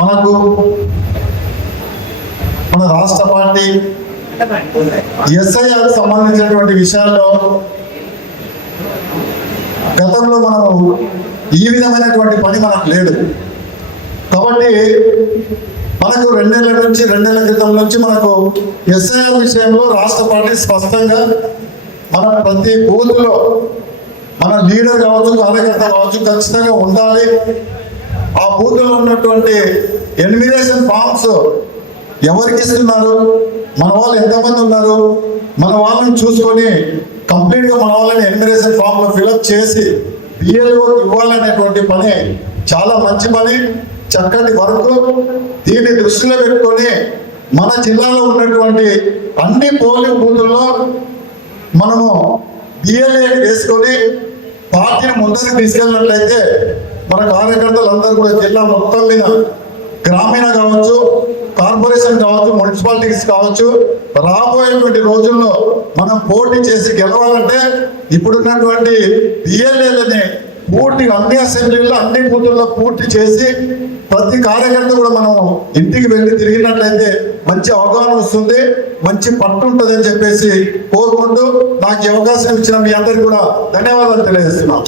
మనకు మన రాష్ట్ర పార్టీ ఎస్ఐఆర్ సంబంధించినటువంటి విషయాల్లో గతంలో మనం ఈ విధమైనటువంటి పని మనకు లేదు. కాబట్టి మనకు 2 నెలల క్రితం నుంచి మనకు ఎస్ఐఆర్ విషయంలో రాష్ట్ర పార్టీ స్పష్టంగా మన ప్రతి బూత్లో మన లీడర్ కావచ్చు, కార్యకర్త కావచ్చు ఖచ్చితంగా ఉండాలి. ఆ బూత్లో ఉన్నటువంటి ఎన్విరేషన్ ఫామ్స్ ఎవరికి ఇస్తున్నారు, మన వాళ్ళు ఎంతమంది ఉన్నారు, మన వాళ్ళని చూసుకొని కంప్లీట్గా మన వాళ్ళని ఎన్విరేషన్ ఫామ్లో ఫిలప్ చేసి బిఎల్ఓ ఇవ్వాలనేటువంటి పని చాలా మంచి పని, చక్కటి వర్క్. దీన్ని దృష్టిలో పెట్టుకొని మన జిల్లాలో ఉన్నటువంటి అన్ని పోలింగ్ బూతుల్లో మనము బిఎల్ఏ వేసుకొని పార్టీని ముందరికి తీసుకెళ్ళినట్లయితే మన కార్యకర్తలందరూ కూడా జిల్లా మొత్తం మీద గ్రామీణ కావచ్చు, కార్పొరేషన్ కావచ్చు, మున్సిపాలిటీస్ కావచ్చు, రాబోయేటువంటి రోజుల్లో మనం పోటీ చేసి గెలవాలంటే ఇప్పుడున్నటువంటి బిఎల్ఏలని పూర్తిగా అన్ని అసెంబ్లీల్లో అన్ని బూతుల్లో పూర్తి చేసి ప్రతి కార్యకర్త కూడా మనం ఇంటికి వెళ్ళి తిరిగినట్లయితే మంచి అవగాహన వస్తుంది, మంచి పట్టు ఉంటుంది అని చెప్పేసి కోరుకుంటూ నాకు ఈ అవకాశం ఇచ్చిన మీ అందరికీ కూడా ధన్యవాదాలు తెలియజేస్తున్నాను.